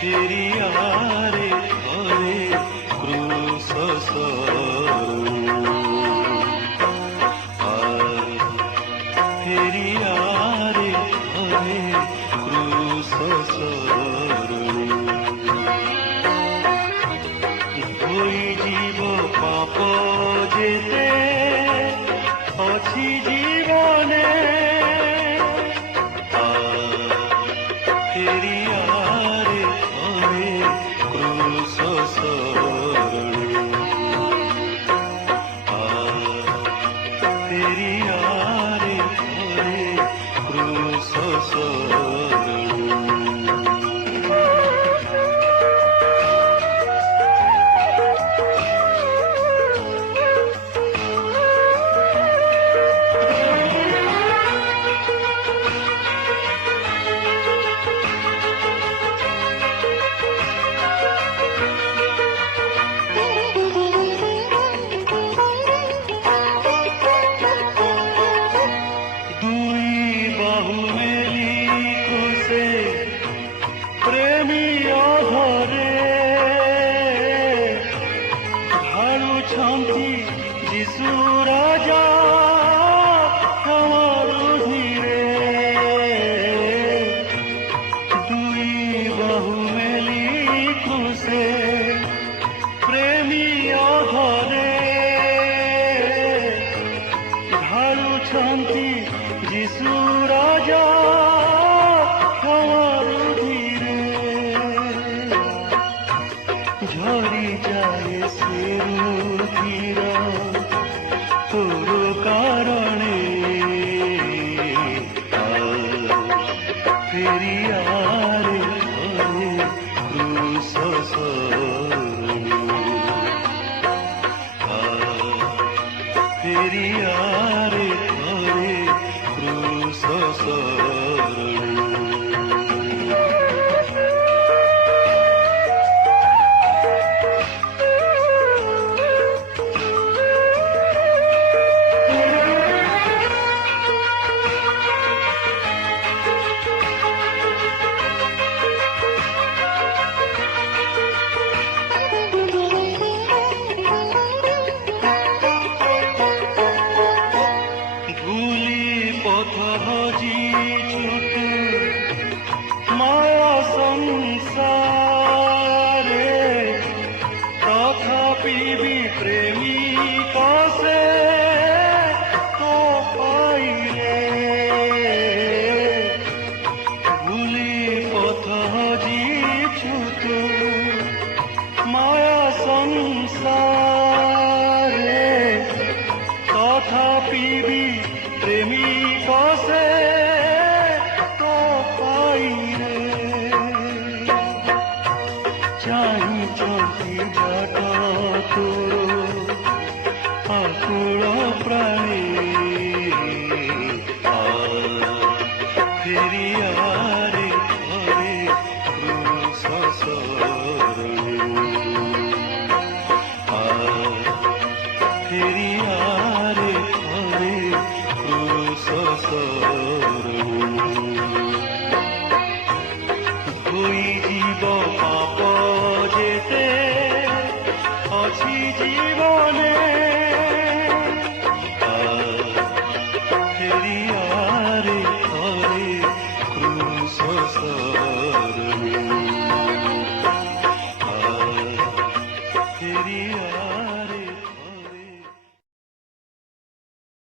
ফেরিয়ারে ঘরে ক্রুশ ফেরিয়ারে ঘরে ক্রুশ ধୋଇ ଯିବ ପାପ ଯେତେ ଅଛି ଜୀବନେ ଫେରିଆରେ ଘରେ କ୍ରୁଶ ଫେରିଆରେ ଘରେ କ୍ରୁଶ প্রেমী অধরে ঢাଳୁଛନ୍ତି ଯିଶୁ ରାଜା ଧୀରେ ଦୁଇ ବାହୁ ମେଲି କ୍ରୁଶେ ପ୍ରେମୀ ଅଧରେ ଢାଳୁଛନ୍ତି ଯିଶୁ ରାଜା ঝরি যায় সেরুধির তোর কারণে ফেরিয়ারে ঘরে ক্রুশ ফেরিয়ারে ঘরে ক্রুশ পথ হজিছুত মায়া সংসারে তথাপি বি প্রেমিক সে তো পাইলে ভুলি পথ হজিছুত মায়া সংসারে তথাপি বি প্রেমিক সে তো পাইলে চাহিଛନ୍ତି ବାଟ ତୁ